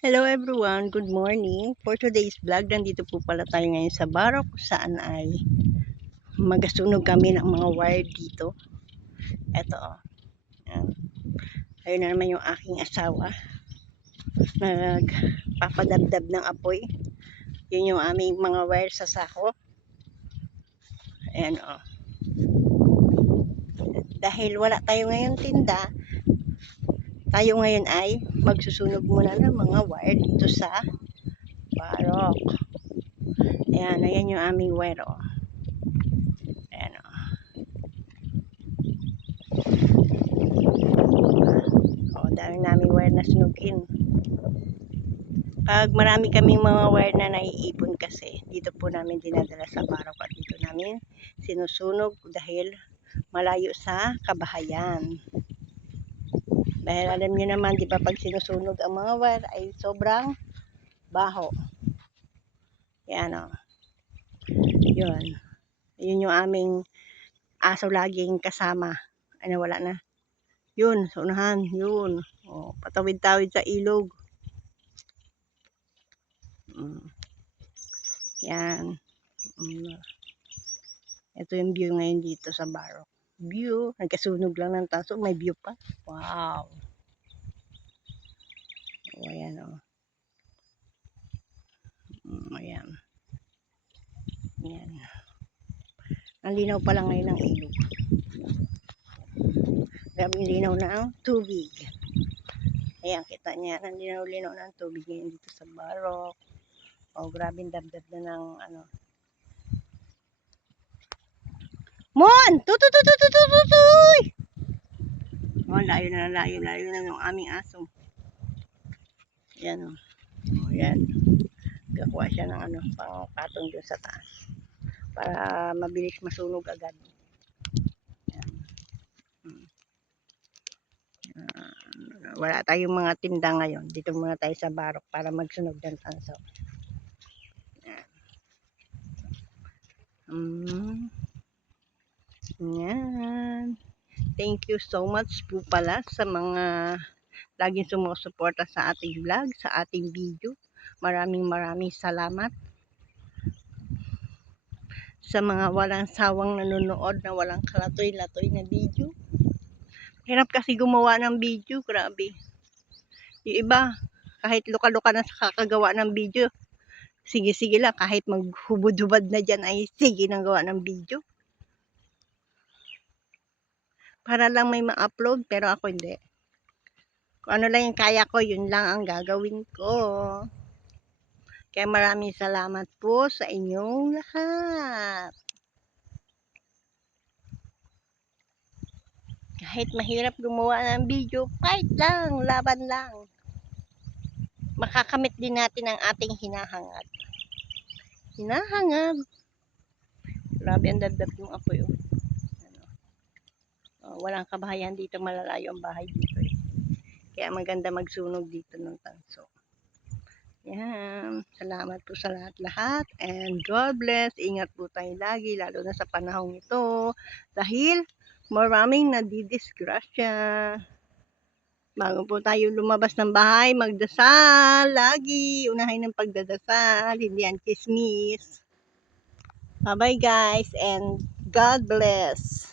Hello everyone, good morning. For today's vlog, nandito po pala tayo ngayon sa Barok kung saan ay magasunog kami ng mga wire dito. Eto, yan. Ayun na naman yung aking asawa. Nagpapadabdab ng apoy. Yun yung aming mga wire sa sako. Ayan o. Dahil wala tayo ngayon tinda, tayo ngayon ay magsusunog muna ng mga wire dito sa Barok. Ayan yung aming wire o. Ayan o. Dami namin wire na sunugin. Pag marami kaming mga wire na naiipon kasi, dito po namin dinadala sa Barok at dito namin sinusunog dahil malayo sa kabahayan. Dahil alam niyo naman, di ba, pag sinusunog ang mga wire ay sobrang baho. Yan o. Yun. Yun yung aming aso laging kasama. Ano, wala na. Yun, sa unahan. Yun. O, patawid-tawid sa ilog. Yan. Ito yung view ngayon dito sa Barok. View. Nagkasunog lang ng taso. May view pa. Wow. O, ayan o. Ayan. Ayan. Ang linaw pa lang ngayon ng ilog. Grabing linaw na ang tubig. Ayan, kita niya. Ang linaw-linaw na ang tubig ngayon dito sa Barok. O, grabing dabdab na ng ano. Mon! Tutututututututuy! O, layo na yung aming aso. Ayan o. O, ayan. Gakuha siya ng ano, pang patong dun sa taas. Para mabilis masunog agad. Ayan. Wala tayong mga tinda ngayon. Dito muna tayo sa Barok para magsunog ng tanso. Yan. Thank you so much po pala sa mga laging sumusuporta sa ating vlog, sa ating video. Maraming salamat sa mga walang sawang nanonood na walang kalatoy-latoy na video. Hirap kasi gumawa ng video, grabe. Yung iba, kahit luka-luka na sa kakagawa ng video, sige lang, kahit maghubad-hubad na dyan ay sige nang gawa ng video. Para lang may ma-upload, pero ako hindi. Kung ano lang yung kaya ko, yun lang ang gagawin ko. Kaya maraming salamat po sa inyong lahat. Kahit mahirap gumawa ng video, fight lang, laban lang. Makakamit din natin ang ating hinahangad. Hinahangad. Grabe ang dadab yung apoy. Walang kabahayan dito, malalayo ang bahay dito. Kaya maganda magsunog dito ng tanso. Yan. Salamat po sa lahat-lahat. And God bless. Ingat po tayo lagi, lalo na sa panahong ito. Dahil maraming nadidisgrasya. Bago po tayo lumabas ng bahay, magdasal. Lagi. Unahin ng pagdadasal. Hindi yan chismis. Bye-bye guys. And God bless.